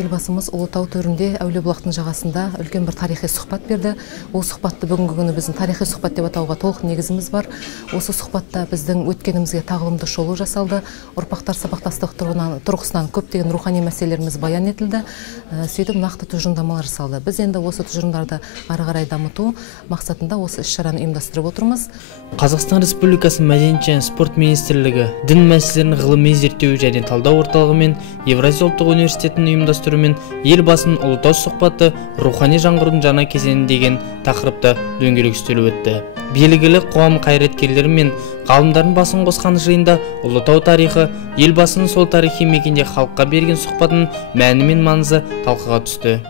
Елбасымыз Ұлытау төрінде Әулиебұлақтың жағасында үлкен бір тарихи сұхбат берді. Ол сұхбатты бүгінгі күні біздің тарихи сұхбат деп атауға толық негізіміз бар. Осы сұхбатта біздің өткенімізге тағылымды шолу жасалды. Ұрпақтар сабақтастық тұрғысынан көптеген рухани мәселелеріміз баян етілді. Сөйтіп нақты тұжырымдамалар жасалды. Біз енді осы тұжырымдарды ары қарай дамыту мақсатында осы іс-шараны ұйымдастырып отырмыз. Қазақстан Республикасы Мәдениет және спорт министрлігі дін мәселелерін ғылыми зерттеу және талдау орталығы мен Евразия ұлттық университетінің ұйымдастыруымен елбасының Ұлытау сұхбаты рухани жаңғырудың жаңа кезеңі деген тақырыпта дөңгелек үстел өтті. Белгілі қоғам қайраткерлері мен ғалымдардың басын қосқан жиында Ұлытау тарихы, елбасының сол тарихи мекенде халыққа берген сұхбатының мәні мен маңызы талқыға түсті.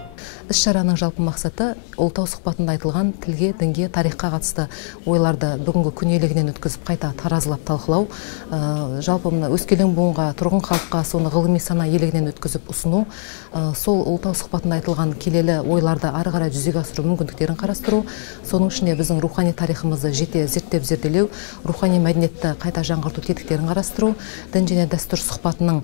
Іс-шараның жалпы мақсаты Ұлытау сұхбатында айтылған тілге, дінге, тарихқа қатысты ойларды бүгінгі күн елегінен өткізіп қайта таразылап талқылау, жалпы өскелең буынға, тұрғын халыққа соны ғылыми сана елегінен өткізіп ұсыну, сол Ұлытау сұхбатында айтылған келелі ойларды ары қарай жүзеге асыру мүмкіндіктерін қарастыру, соның ішінде біздің рухани тарихымызды жете зерттеп зерделеу, рухани мәдениетті қайта жаңғырту тетіктерін қарастыру, дін және дәстүр сұхбатының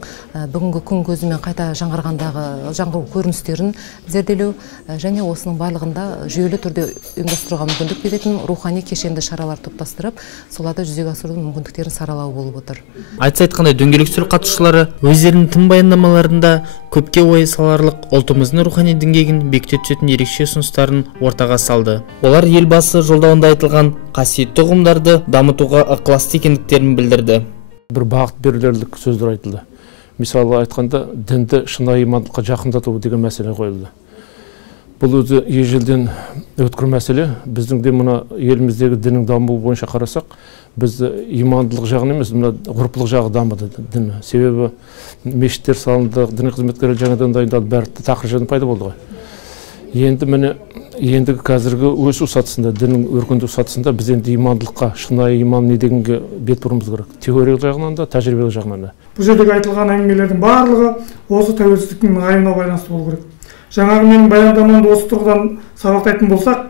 бүгінгі күн көзімен қайта жаңғыру көріністерін зерделеу, және осының барлығында жүйелі түрде ұйымдастыруға мүмкіндік беретін рухани кешенді шаралар топтастырып, соларды жүзеге асырудың мүмкіндіктерін саралау болып отыр. Айтса айтқандай, дөңгелек үстел қатысушылары өздерінің тың баяндамаларында көпке ой саларлық ұлтымыздың рухани діңгегін бекіте түсетін ерекше ұсыныстарын ортаға салды. Олар елбасы жолдауында айтылған қасиетті ұғымдарды дамытуға ықыласты екендіктерін білдірді. Бір бағыт берілерлік сөздер айтылды. Мысалы айтқанда, дінді шынайы имандылыққа жақындату деген мәселе қойылды. Бұл өзі ежелден өткір мәселе. Біздің де мына еліміздегі діннің дамуы бойынша қарасақ, бізді имандылық жағын емес, ғұрпылық жағы дамыды дін. Себебі мешіттер салынды, діни қызметкерлер жаңадан дайындалды, бәрі тақыржан пайда болды ғой. Ендігі қазіргі өсу сатысында, діннің өркендеу сатысында біз енді имандылыққа, шынайы иман не дегенге бет бұруымыз керек. Теориялық жағынан да, тәжірибелік жағынан да. Бұл жердегі айтылған әңгімелердің барлығы осы тәуелсіздіктің нығаюына байланысты болу керек. Жаңағы менің баяндамамды осы тұрғыдан сабақтайтын болсақ,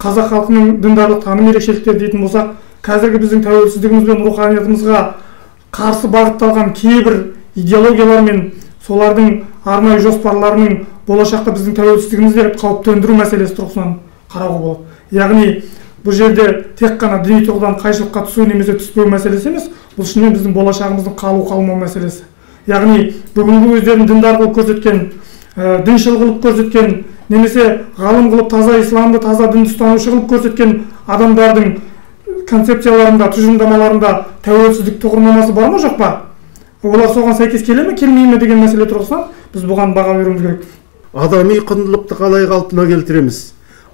қазақ халқының діндарлық таным ерекшеліктері дейтін болсақ, қазіргі біздің тәуелсіздігіміз бен руханиятымызға қарсы бағытталған кейбір идеологиялар мен солардың арнайы жоспарларының болашақта біздің тәуелсіздігімізді қауіп төндіру мәселесі тұрғысынан қарауға болады. Яғни бұл жерде тек қана діни тұрғыдан қайшылыққа түсу немесе түспеу мәселесі емес, бұл шынымен біздің болашағымыздың қалу-қалмау мәселесі. Яғни бүгінгі өздерінің діндарлық көрсеткен, діншіл қылып көрсеткен, немесе ғалым қылып таза исламды, таза дінді ұстанушы қылып көрсеткен адамдардың концепцияларында, тұжырымдамаларында тәуелсіздік тұғырнамасы бар ма, жоқ па? Олар соған сәйкес келе ме, келмей ме деген мәселе тұрғысынан біз бұған баға беруіміз керек. Адами құндылықты қалай қалпына келтіреміз?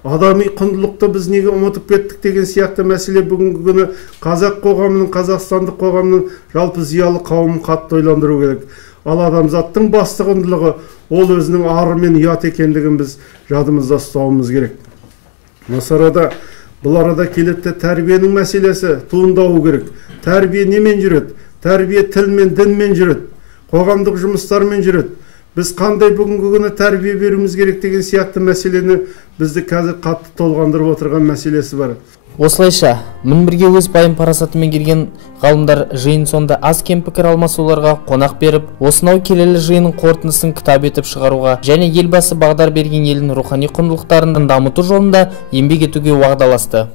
Адами құндылықты біз неге ұмытып кеттік деген сияқты мәселе бүгінгі күні қазақ қоғамының, қазақстандық қоғамның жалпы зиялы қауымын қатты ойландыру керек. Ал адамзаттың басты құндылығы ол өзінің ары мен ұят екендігін біз жадымызда ұстауымыз керек. Осы арада, бұл арада келетті тәрбиенің мәселесі туындауы керек. Тәрбие немен жүреді? Тәрбие тіл мен дінмен жүреді. Қоғамдық жұмыстармен жүреді. Біз қандай бүгінгі күні тәрбие беруіміз керек деген сияқты мәселені бізді қазір қатты толғандырып отырған мәселесі бар. Осылайша, мұн бірге өз байым парасатымен келген ғалымдар жиын сонда аз кем пікір алмасуларға қонақ беріп, осынау келелі жиынның қорытындысын кітап етіп шығаруға және елбасы бағдар берген елдің рухани құндылықтарын дамыту жолында еңбек етуге уағдаласты.